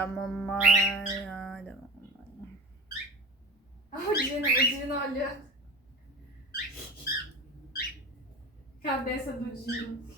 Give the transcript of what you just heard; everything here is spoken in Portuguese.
da mamãe. Ai, da mamãe. O Dino olhando. Cabeça do Dino.